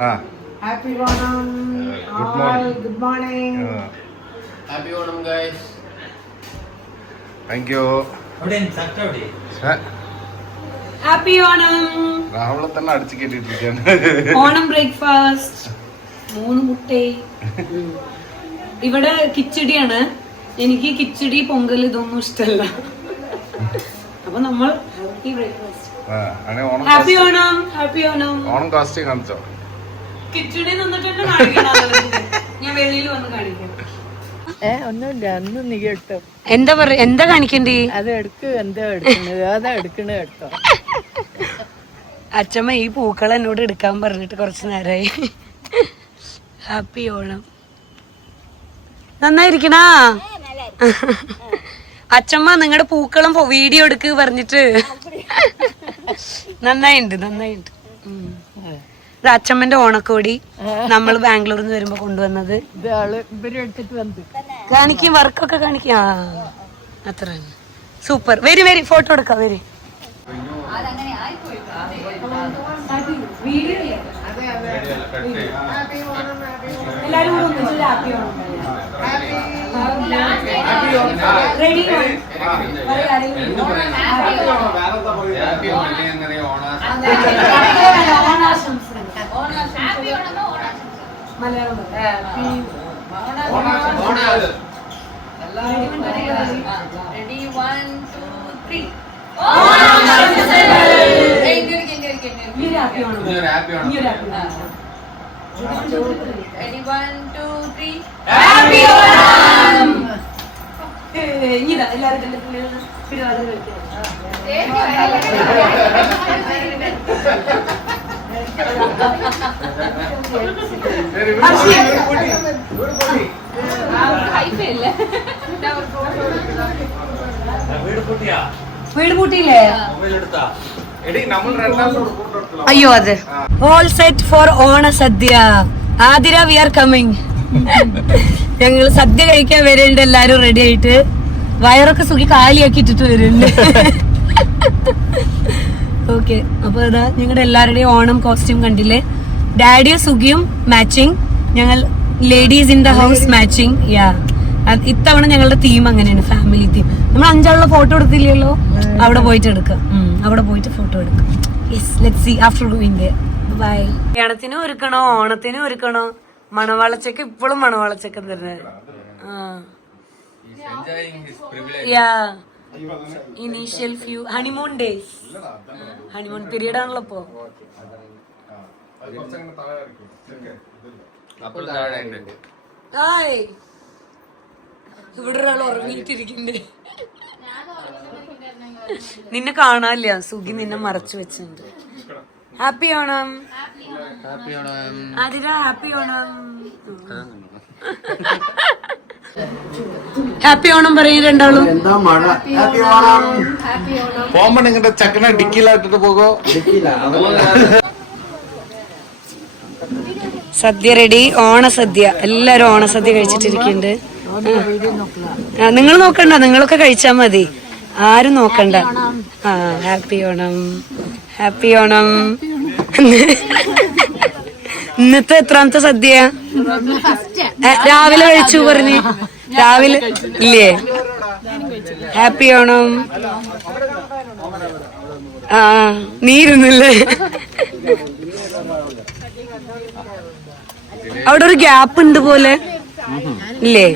Happy Onam. Good morning. Happy Onam, guys. Thank you. Happy Onam. രാവിലെ തന്നെ അടിച്ചു കേട്ടിട്ടിരിക്കാണ്. Onam breakfast 3 മുട്ട. ഇവിടെ കിച്ചടിയാണ്. എനിക്ക് കിച്ചടി പൊങ്കൽ ഇതൊന്നും ഇഷ്ടമല്ല. അപ്പൊ നമ്മൾ happy Onam. Happy Onam. Onam cast കാണിച്ചോ? കിച്ചടി നിന്നിട്ട് കാണിക്കണം. ഞാൻ വെളിയിൽ വന്ന് കാണിക്കാം. ഒന്നുമില്ല, ഒന്നും നീ എടുത്തോ. എന്താ കാണിക്കണ്ടേ? അത് എടുക്ക്. എന്താ എടുക്കണത്? അതാ എടുക്കണ എടുത്തോ. അച്ഛമ്മ ഈ പൂക്കൾ എന്നോട് എടുക്കാൻ പറഞ്ഞിട്ട് കുറച്ച് നേരമായി. ഹാപ്പി ഓണം. നന്നായിരിക്കണാ? അച്ഛമ്മ നിങ്ങളുടെ പൂക്കളം വീഡിയോ എടുക്ക് പറഞ്ഞിട്ട്. നന്നായിണ്ട്. ഇത് അച്ഛമ്മന്റെ ഓണക്കോടി നമ്മൾ ബാംഗ്ലൂരിൽ നിന്ന് വരുമ്പോ കൊണ്ടുവന്നത്. കാണിക്കും, വർക്കൊക്കെ കാണിക്കും. അത്ര സൂപ്പർ. വരി ഫോട്ടോ എടുക്കാം. വരി. എല്ലാരും റെഡി. മലയാളം Ready, 1, 2, 3. വീട് പൂട്ടിയില്ലേ? അയ്യോ, അത് all set for Onam sadya. Athira, we are coming. ഞങ്ങൾ സദ്യ കഴിക്കാൻ വരുന്നുണ്ട്. എല്ലാരും റെഡി ആയിട്ട് വയറൊക്കെ സുഖി കാലിയാക്കി ഇട്ടിട്ട് വരുന്നുണ്ട്. ഓക്കെ, അപ്പൊ അതാ ഞങ്ങളുടെ എല്ലാവരുടെയും ഓണം കോസ്റ്റ്യൂം കണ്ടില്ലേ? ഡാഡിയും സുഖിയും മാച്ചിങ്, ഞങ്ങൾ ladies in the house matching. ഇത്തവണ ഞങ്ങളുടെ തീം അങ്ങനെയാണ്, ഫാമിലി തീം. നമ്മൾ 5 ഫോട്ടോ എടുത്തില്ലല്ലോ, അവിടെ പോയിട്ട് എടുക്കാം. അവിടെ പോയിട്ട് ഫോട്ടോ എടുക്കാം. Yes, let's see after going there. Bye. കല്യാണത്തിനും ഒരുക്കണോ, ഓണത്തിനും ഒരുക്കണോ? മണവാളച്ചക്ക് ഇപ്പോഴും മണവാളച്ചക്കൻ തരുന്നത്. Initial few honeymoon days, honeymoon period ആണല്ലോ ഇപ്പോ. ഇവിടെ ഒരാൾ ഉറങ്ങിയിട്ടിരിക്കുന്നുണ്ട്. നിന്നെ കാണാനില്ല, സുഖി നിന്നെ മറച്ചു വെച്ചിട്ടുണ്ട്. Happy Onam. Athira, happy Onam. Happy Onam പറയും രണ്ടാളും. പോകുമ്പോ നിങ്ങളുടെ ചക്കനെ ഡിക്കിയിലായിട്ടിട്ട് പോകോ? സദ്യ റെഡി. ഓണസദ്യ. എല്ലാരും ഓണസദ്യ കഴിച്ചിട്ടിരിക്കുന്നുണ്ട്. നിങ്ങൾ നോക്കണ്ട, നിങ്ങളൊക്കെ കഴിച്ചാ മതി, ആരും നോക്കണ്ട. ഹാപ്പി ഓണം. ഹാപ്പി ഓണം. ഇന്നത്തെ എത്രാമത്തെ സദ്യ? രാവിലെ കഴിച്ചു പറഞ്ഞു. രാവിലെ ഇല്ലേ? ഹാപ്പി ഓണം. നീ ഇരുന്നില്ലേ? അവിടെ ഒരു ഗ്യാപ്പ് ഉണ്ട് പോലെ ഇല്ലേ?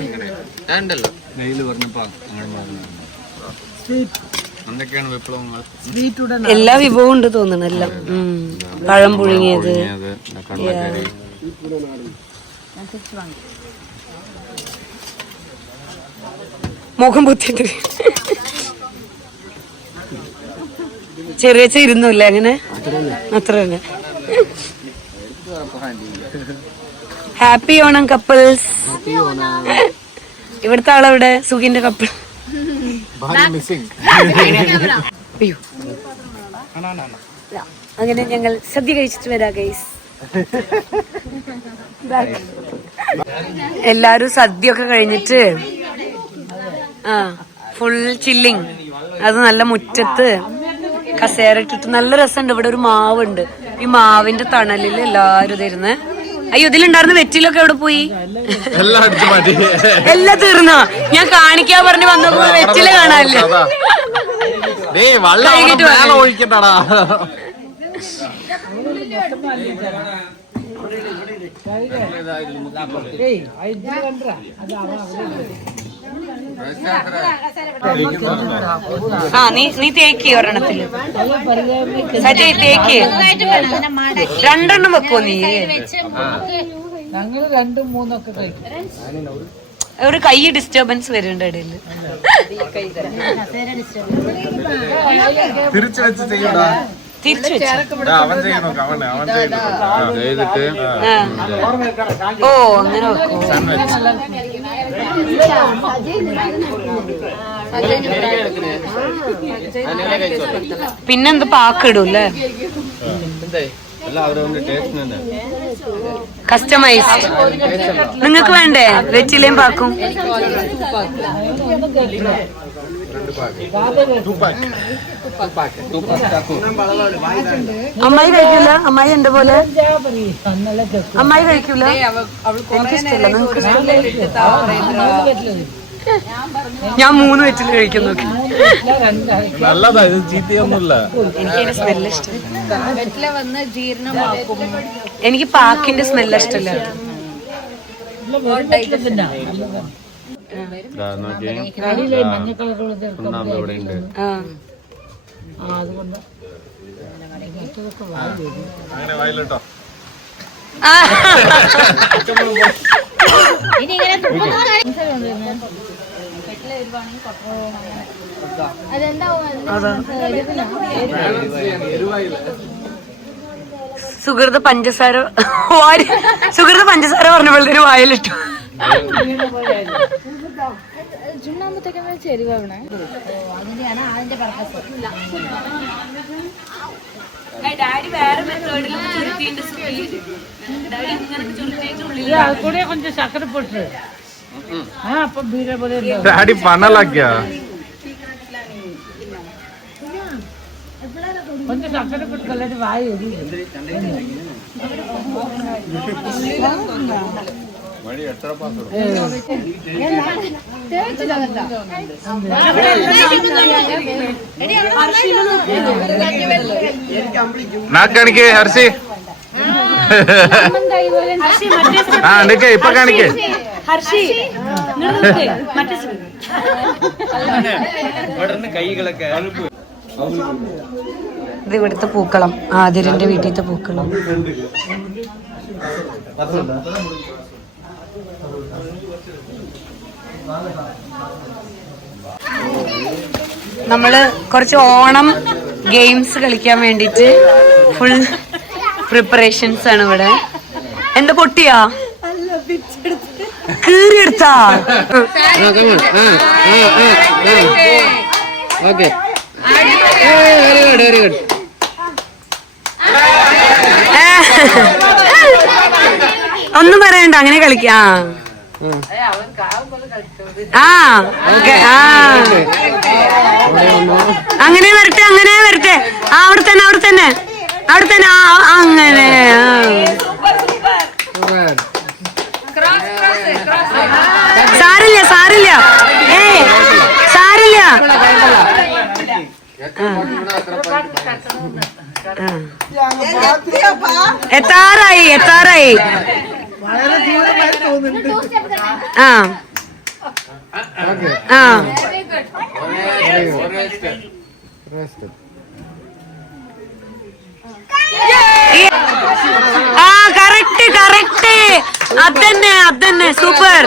എല്ലാ വിഭവവും ഉണ്ട് തോന്നണം. എല്ലാം പഴം പുഴുങ്ങിയത്, മുഖം പൊത്തിട്ട് ചെറിയ ഇരുന്നില്ല അങ്ങനെ. അത്ര തന്നെ. Happy Onam couples. ഇവിടുത്തെ ആളെവിടെ? സുഖിന്റെ കപ്പിൾ. അയ്യോ, അങ്ങനെ ഞങ്ങൾ സദ്യ കഴിച്ചിട്ട് വരാം ഗൈസ്. എല്ലാരും സദ്യ ഒക്കെ കഴിഞ്ഞിട്ട് ഫുൾ ചില്ലിങ്. അത് നല്ല മുറ്റത്ത് കസേര ഇട്ടിട്ട് നല്ല രസമുണ്ട്. ഇവിടെ ഒരു മാവുണ്ട്, ഈ മാവിന്റെ തണലിൽ എല്ലാരും തരുന്ന. അയ്യോ ഇതിലുണ്ടായിരുന്ന വെറ്റിലൊക്കെ എവിടെ പോയി? എല്ലാം അടിച്ചു മാറ്റി. എല്ലാം തീർന്നോ? ഞാൻ കാണിക്കാൻ പറഞ്ഞു വന്നപ്പോ വെറ്റില കാണാനില്ല. ഒഴിക്കട്ടാടാ. ആ നീ തേക്ക് ഒരെണ്ണത്തില്. സജയ് തേക്ക്. രണ്ടെണ്ണം വെക്കോ നീ? ഞങ്ങള് 2-3 കഴിക്കും. ഒരു കൈ ഡിസ്റ്റർബൻസ് വരുന്നുണ്ട് ഇടയില്. തിരിച്ചു വെച്ച് ചെയ്യണ്ട. തിരിച്ചു അവൻ ചെയ്യണോ? അവൻ ചെയ്തിട്ട് ഓ അങ്ങനെ വെക്കോ? പിന്നെന്ത് പാക്കിടൂല്ലേ? കസ്റ്റമൈസ്ഡ്. നിങ്ങക്ക് വേണ്ടേ വെറ്റിലേം പാക്കും? അമ്മായി കഴിക്കൂല? അമ്മായി എന്റെ പോലെ അമ്മായി കഴിക്കൂല? എനിക്കിഷ്ടല്ല. നിങ്ങൾക്ക് ഞാൻ 3 വെറ്റില് കഴിക്കുന്നു. നല്ലതാ, ഇത് ചീത്തയൊന്നുമില്ല. എനിക്കതിന്റെ സ്മെല്ല് ഇഷ്ടം. എനിക്ക് പാക്കിന്റെ സ്മെല്ല് ഇഷ്ടമല്ല. അങ്ങനെ വായിലിട്ടോ. സുഹൃത്ത് പഞ്ചസാര പറഞ്ഞപ്പോഴത്തേന് വായിലിട്ടു. ചുണ്ണാമ്പത്തേക്ക് ചെരുവാണ്. അതിന്റെയാണ് അതിന്റെ പർപ്പസ്. ഡാഡി വേറെ മെത്തേഡിൽ കൂടെ കൊഞ്ചം ശക്കര പൊട്ട്. അപ്പൊ ബീരെ പോലെ ഡാഡി പണലാക്കിയ കൊഞ്ചം ശക്കര പൊട്ട് കല്ലടി വായി കാണിക്കേ ഹർഷി. ആ നിക്കേ ഇപ്പൊ കാണിക്കേ. ഇത് ഇവിടുത്തെ പൂക്കളം, ആതിരന്റെ വീട്ടിലത്തെ പൂക്കളം. നമ്മള് കുറച്ച് ഓണം ഗെയിംസ് കളിക്കാൻ വേണ്ടിട്ട് ഫുൾ പ്രിപ്പറേഷൻസ് ആണ് ഇവിടെ. എന്താ പൊട്ടിയാ? കീറിയെടുത്താ? Okay, very good. ഒന്നും പറയണ്ട, അങ്ങനെ കളിക്കാ. അങ്ങനെ വരട്ടെ, അങ്ങനെ വരട്ടെ. അവിടെ തന്നെ അങ്ങനെ. സാരില്ല സാരില്ല. എത്താറായി. കറക്റ്റ്. അതന്നെ. സൂപ്പർ.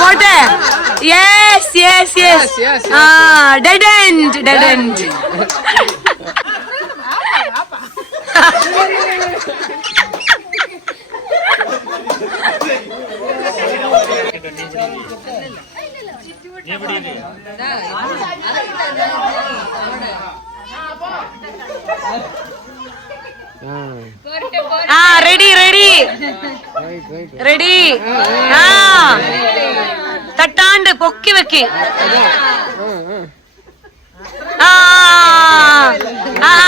പോട്ടെ. യെസ്. Dead end. റെഡി. തട്ടാണ്ട് പൊക്കി വെക്ക്. ആ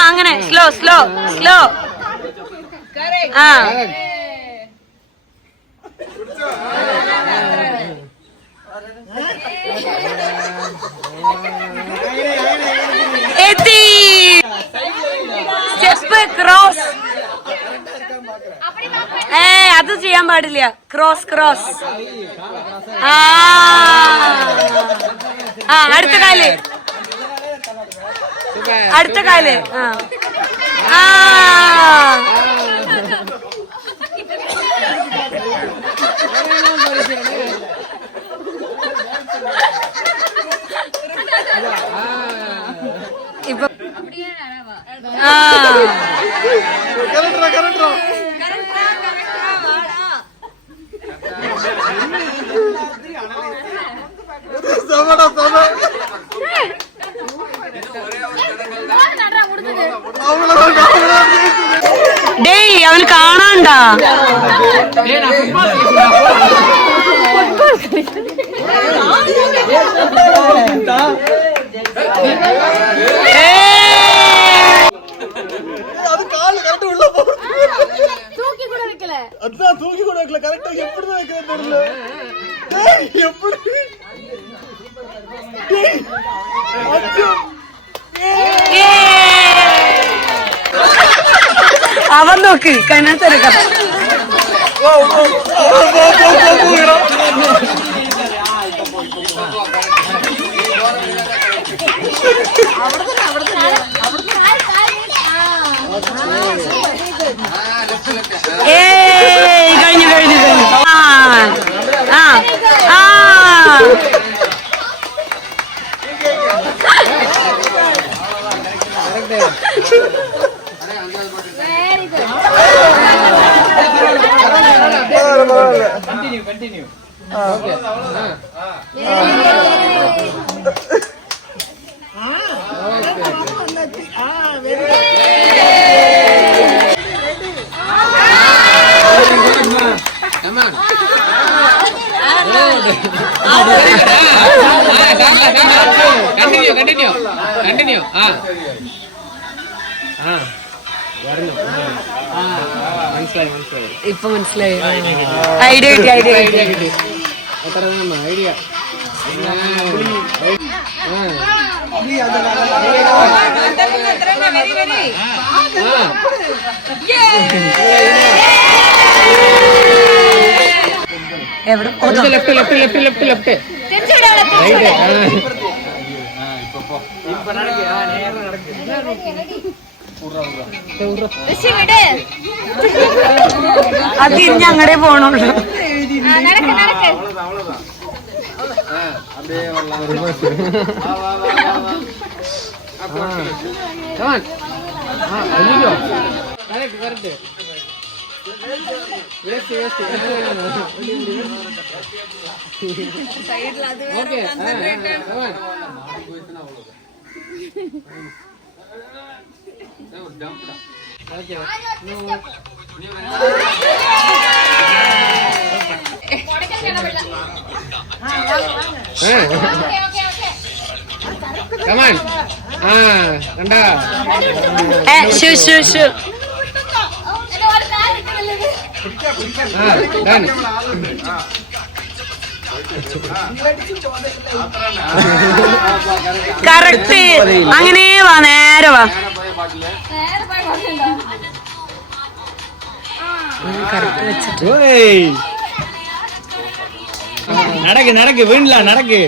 അങ്ങനെ സ്ലോ സ്ലോ സ്ലോ. ആ എത്തി. Step cross. അത് ചെയ്യാൻ പാടില്ല. Cross cross. ആ അടുത്ത കാല്, അടുത്ത കാല്. ആ ഇപ്പൊ ഡേയ് അവന് കാണാണ്ടാ. അവൻ നോക്ക് കണ്ണാത്തെടുക്കാം. കഴിഞ്ഞു കഴിഞ്ഞു കഴിഞ്ഞു. ആ ആ Continue. Come on. Continue. മനസ്സിലായി. ഇപ്പൊ മനസ്സിലായി. ഐഡിയ കിട്ടി. ഐഡിയ. എവിടെ ലെഫ്റ്റ്. അത് ഞങ്ങടെ പോണുള്ളൂ. കറക്റ്റ്. അങ്ങനെ വാ, നേരെ വാ. കറക്റ്റ് വെച്ചിട്ട് നടക്ക് വീണില്ല. നടക്ക്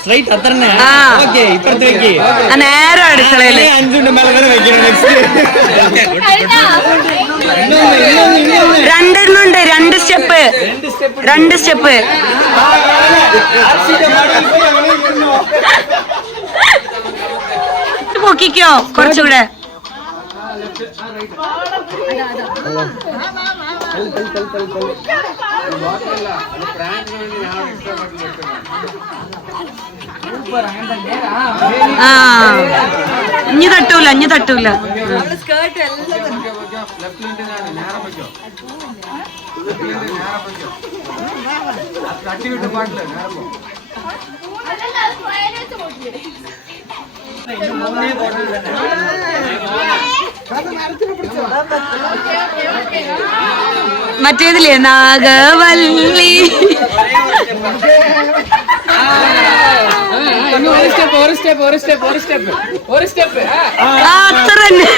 സ്ട്രൈറ്റ് അത്ര. ഓക്കെ, ഇപ്പുറത്ത് വെക്ക്. നേരെ അടുക്കളയില് 5 മിനിറ്റ് മേലെ വരെ വെക്കണം. രണ്ടെണ്ണുണ്ട്. രണ്ട് സ്റ്റെപ്പ്. പൊക്കിക്കോ കുറച്ചുകൂടെ. ഇഞ്ഞു തട്ടൂല. മറ്റേതില്ലേ നാഗവല്ലി. അത്ര തന്നെ.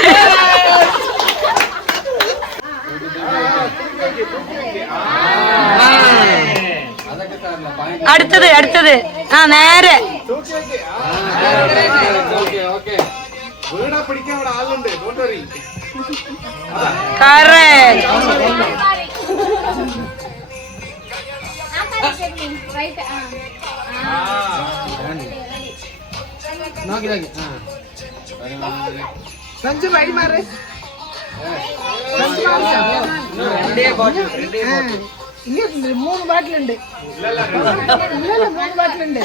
അടുത്തത് ആ നേരെ സഞ്ജു വഴി മാറി ഇല്ല 3 ബാട്ടിലുണ്ട്. ഇല്ലല്ല 3 ബാട്ടിലുണ്ട്.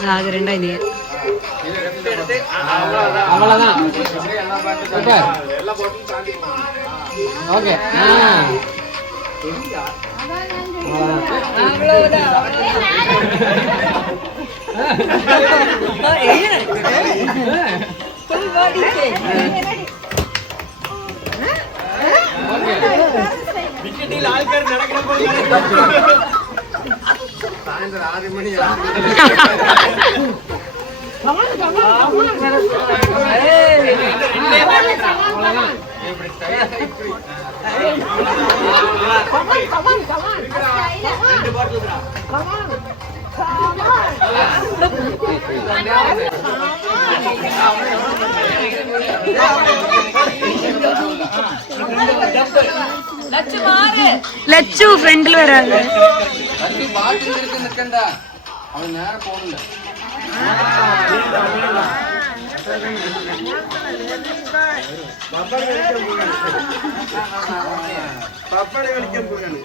സാഗരണ്ടായി ஓகே ആൾക്കാർ നടക്കണപ്പോൾ സായന്തരം 6 മണി ലച്ചു ഫ്രണ്ടിൽ വരാൻ നിൽക്കണ്ട അവൻ നേരെ പോണില്ല പപ്പട കളിക്കാൻ പോയാണ്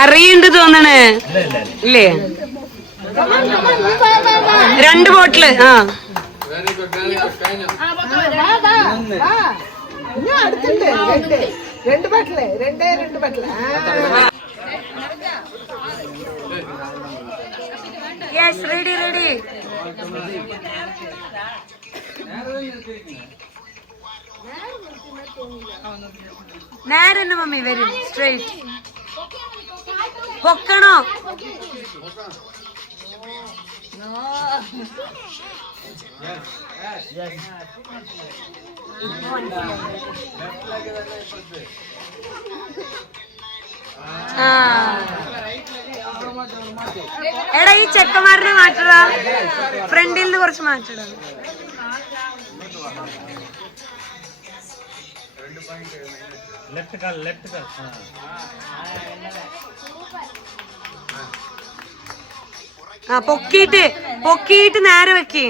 അറിയണ്ട് തോന്നണേ ഇല്ലേ 2 ബോട്ടില് ആ വെരി ഗുഡ് കഴിഞ്ഞു രണ്ട് ബാട്ടില് രണ്ട് ബാട്ടില് യെസ് റെഡി നേരെ മമ്മി വരും സ്ട്രേറ്റ് പൊക്കണോ എടാ ഈ ചെക്കന്മാരനെ മാറ്റടാ ഫ്രണ്ടിൽ നിന്ന് കുറച്ച് മാറ്റടാ ലെഫ്റ്റ് കാൽ ആ പൊക്കിയിട്ട് നേരെ വെക്കേ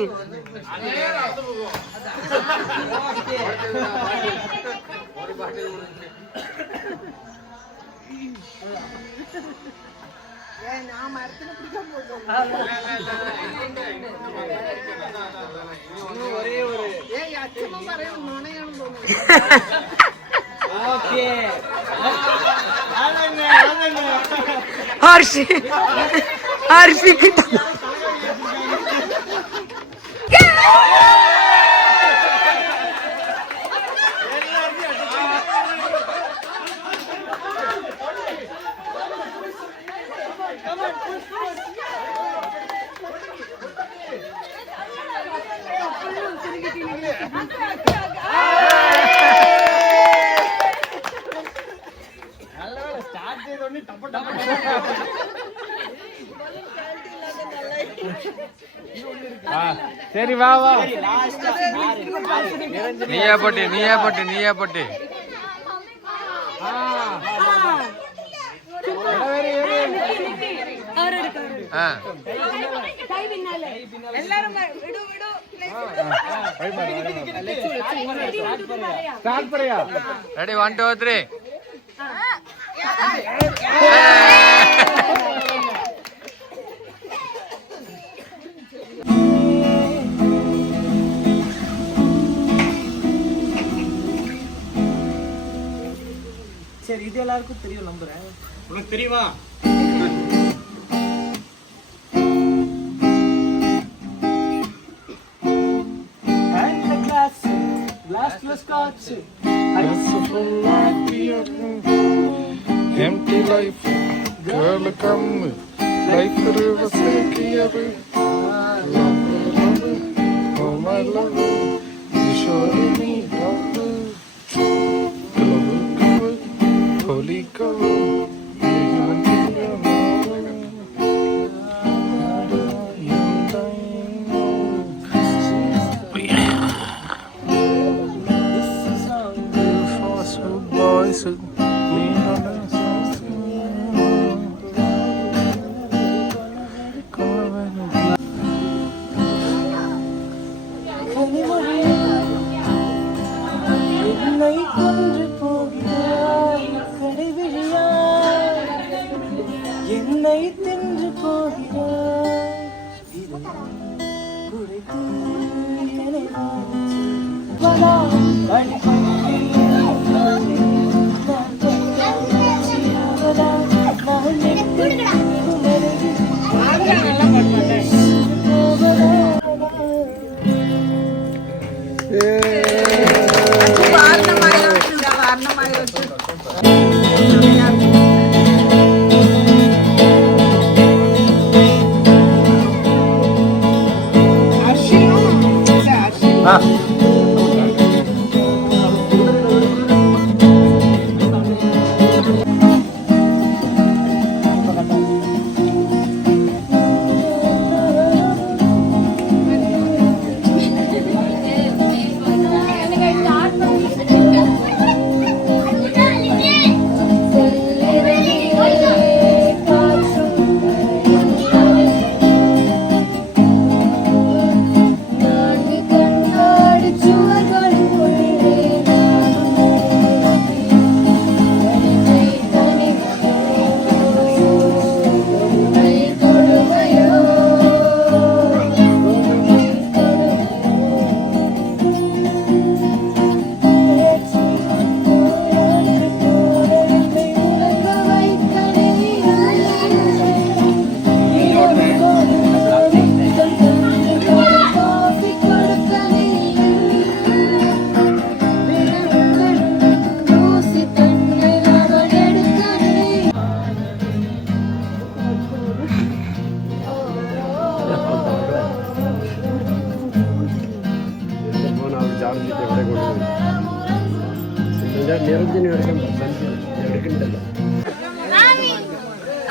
ഹർഷി കിട്ടും சரி வா வா நீயா போட்டு ரெடி 1 2 3 சரி, இது எல்லாருக்கும் தெரியும் நம்புறேன். உனக்கு தெரியுமா? And the glass was scotch. Ice full of beer. Empty life, girl, come. Life was here. Oh, my love, you showed me love. Holy cover. Boys, me on என்னை கொன்று போகிறாய் கடைவிழியாய், என்னை தின்று போகிறாய், இதை உடைத்து என்னை வாங்கி வா,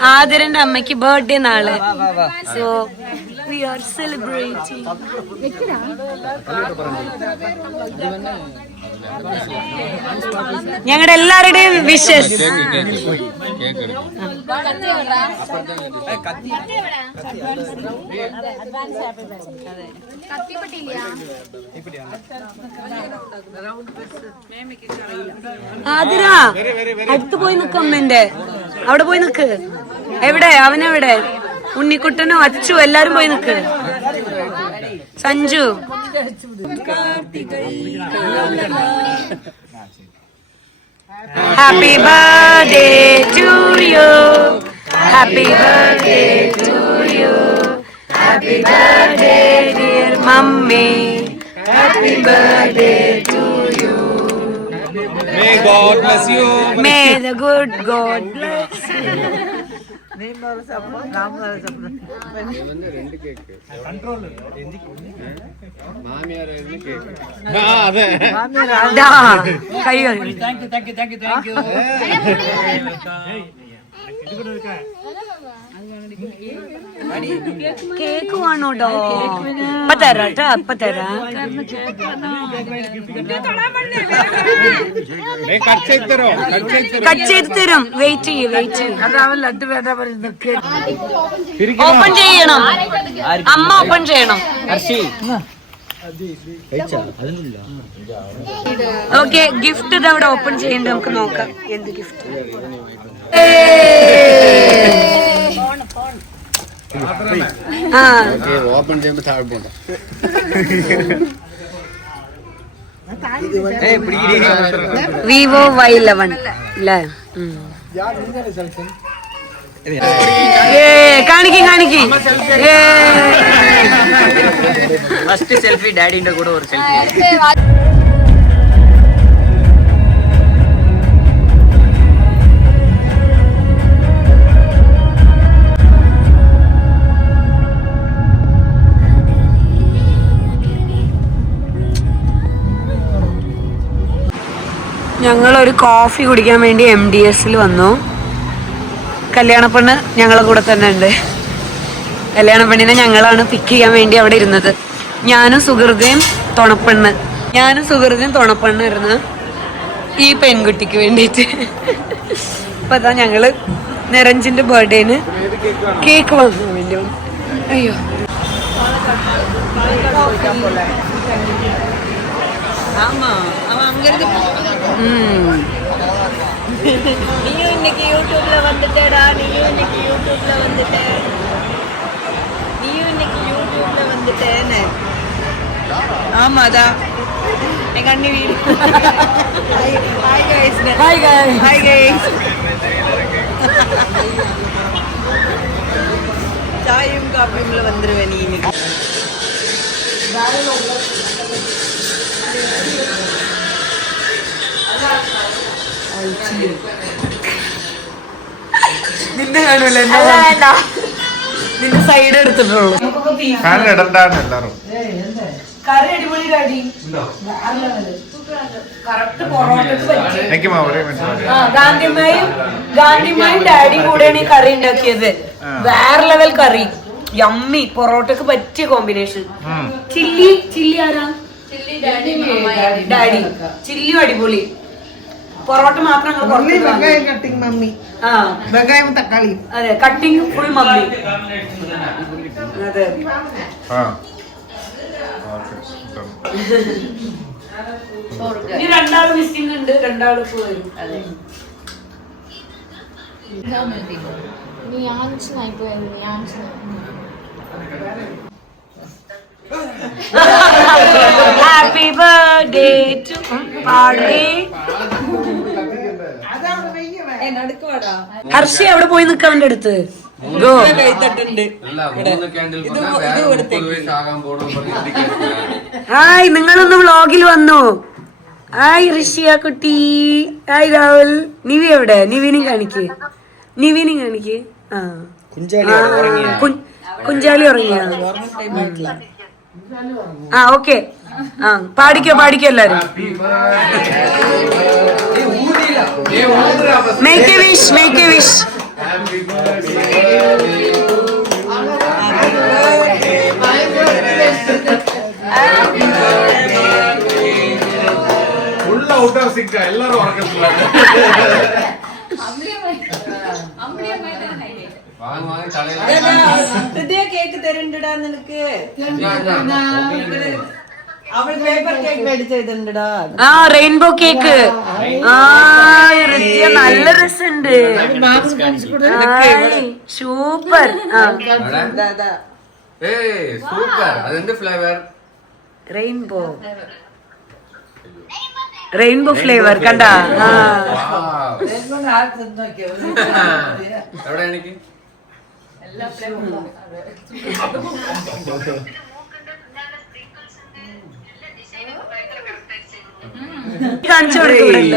ആദരന്റെ അമ്മയ്ക്ക് ബർത്ത്ഡേ നാളെ. So we R celebrating. ഞങ്ങളുടെ എല്ലാവരുടെയും വിഷസ്. ആതിര അടുത്ത് പോയി നിക്ക്, അമ്മന്റെ അവിടെ പോയി നിക്ക്. എവിടെ അവനെവിടെ? ഉണ്ണിക്കുട്ടനോ അച്ചു എല്ലാരും പോയി നിക്ക്. Sanju happy birthday to you, happy birthday to you, happy birthday dear mummy, happy birthday to you. May God bless you. May the good God bless you. Cake വേണോട്ടോ? അപ്പൊ തരാട്ടോ, അപ്പൊ തരാം. കട്ട് ചെയ്ത് തരും. വെയിറ്റ് ചെയ്യും, വെയിറ്റ് ചെയ്യും. ഓപ്പൺ ചെയ്യണം, അമ്മ ഓപ്പൺ ചെയ്യണം. ഓക്കെ, ഗിഫ്റ്റ് ഇത് അവിടെ ഓപ്പൺ ചെയ്യണ്ട, നമുക്ക് നോക്കാം എന്ത് ഗിഫ്റ്റ്. ഓപ്പൺ ചെയ്യുമ്പോ താഴെ പോണ്ട. വിവോ Y11 അല്ലേ? കാണിക്ക് ഫസ്റ്റ് സെൽഫി ഡാഡിന്റെ കൂടെ ഒരു സെൽഫി. ഞങ്ങളൊരു കോഫി കുടിക്കാൻ വേണ്ടി MDSൽ വന്നു. കല്യാണപ്പെണ്ണ് ഞങ്ങളെ കൂടെ തന്നെ ഉണ്ട്. കല്യാണപ്പെണ്ണിനെ ഞങ്ങളാണ് പിക്ക് ചെയ്യാൻ വേണ്ടി അവിടെ ഇരുന്നത്. ഞാനും സുഹൃതയും തുണപ്പെണ്ണ് ഇരുന്ന് ഈ പെൺകുട്ടിക്ക് വേണ്ടിയിട്ട്. അപ്പൊ അതാ ഞങ്ങള് നിരഞ്ജിന്റെ ബർത്ത്ഡേന് കേക്ക് വാങ്ങാൻ വേണ്ടി വന്നു. അയ്യോ ஆமா அவன் அங்க இருந்து நீயும் இன்னைக்கு யூடியூப்ல வந்துட்டடா நீயும் இன்னைக்கு யூடியூப்ல வந்துட்டேன்னு ஆமாடா எங்க அண்ணி வீடு ஹாய் गाइस சாயும் காப்பியும்ல வந்துருவே நீ இன்னைக்கு നിന്നെ കാണൂല നിന്റെ സൈഡ് എടുത്തിട്ടുള്ളൂ. കറി അടിപൊളി ഡാഡി. കറക്റ്റ് ഗാന്ധിമായും ഡാഡിയും കൂടെയാണ് ഈ കറി ഉണ്ടാക്കിയത്. വേറെ ലെവൽ കറി, യമ്മി. പൊറോട്ടക്ക് പറ്റിയ കോമ്പിനേഷൻ. ചില്ലി ആരാ? ഡാഡി. ചില്ലിയും അടിപൊളി. പൊറോട്ട മാത്രം കട്ടിങ് മമ്മി. ആ വെങ്കായം തക്കാളി. അതെ, കട്ടിങ് ഫുൾ മമ്മി. അതെ ഇനി രണ്ടാള് മിസ്സിംഗ് ഉണ്ട്. രണ്ടാള് വരും. Happy birthday to party. Harshi അവിടെ പോയി നിക്ക അവന്റെ അടുത്ത്. ഹായ്, നിങ്ങളൊന്ന് വ്ളോഗിൽ വന്നു. ഹായ് ഋഷിയ കുട്ടി. ഹായ് രാഹുൽ. നിവി എവിടെ? നിവിനും കാണിക്ക്. ആ കുഞ്ചാലി ഉറങ്ങിയ. ആ ഓക്കെ. ആ പാടിക്കോ എല്ലാരും. Make A wish. കേക്ക് തരണ്ടടാ നിനക്ക്. അവൾ പേപ്പർ കേക്ക് മേടിച്ചിട്ടുണ്ടടാ. ആ റെയിൻബോ കേക്ക്. ആ നല്ല രസമുണ്ട്. സൂപ്പർ. സൂപ്പർ. അതെന്ത് ഫ്ലേവർ? റെയിൻബോ ഫ്ലേവർ കണ്ട. എവിടെ എനിക്ക് കാണിച്ചു കൊടുക്കില്ല.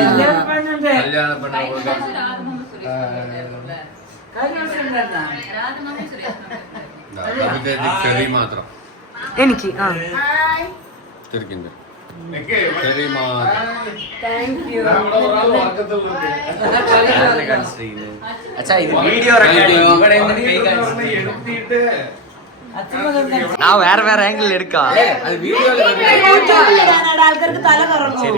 മാത്രം എനിക്ക്. ആ വേറെ ആംഗിൾ എടുക്കാം. ആൾക്കാർക്ക് തല കറങ്ങും.